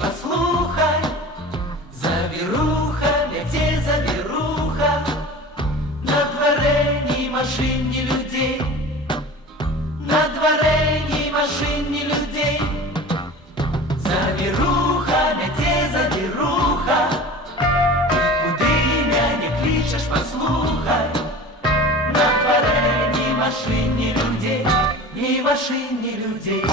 послухай, завіруха, ляце завіруха, на дворе ні машин, ні людей, на дворе ні машин, ні людей. Завіруха, ляце завіруха, ти куди мене кличеш, послухай, на дворе ні машин, ні людей, ні машин, ні людей.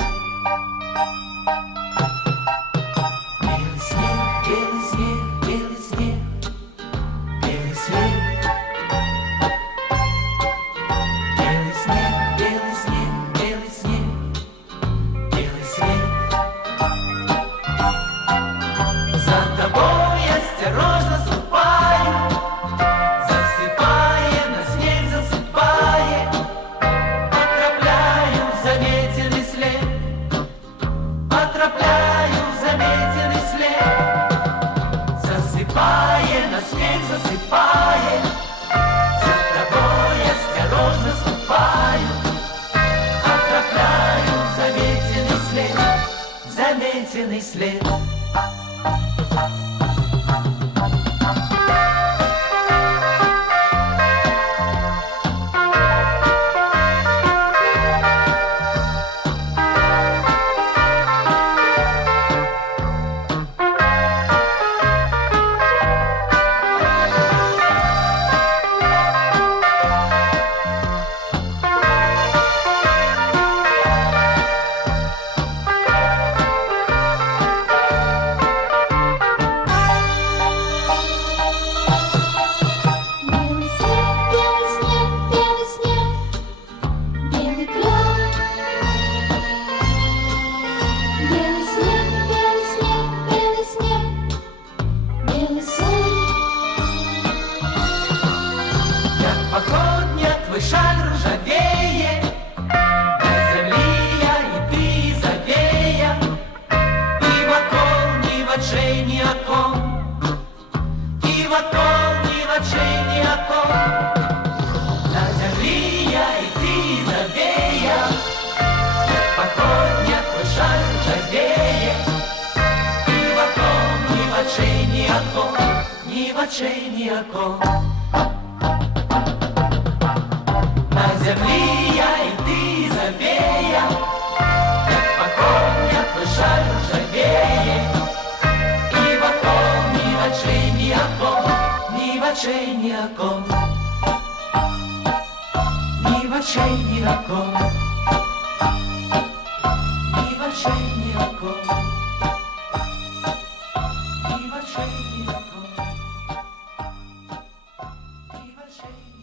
Белый снег, белый снег, белый снег, белый снег. Белый снег, белый снег, белый снег, белый снег. За тобой осторожно ступаю, засыпая, на снег засыпая, отравляю заметенный след, отравляю заметенный след. Засыпая, на снег засыпая, за тобой осторожно ступаю, отравляю заметенный след, заметенный след. Твой шаль ржавее, на землі я і ти завея, і вокол ні в очей, ні окон, і вокол ні в очей, ні окон. На землі я і ти завея, походня твой шаль ржавее, і вокол ні в очей, ні окон, ні в очей, ні окон. На землі я і ти завея, як походня твой шаль ржавеє, і вокол ні в очей, ні окон, ні в очей, ні окон, ні в очей, ні окон, ні в очей, ні окон, ні в очей, ні окон, ні в очей.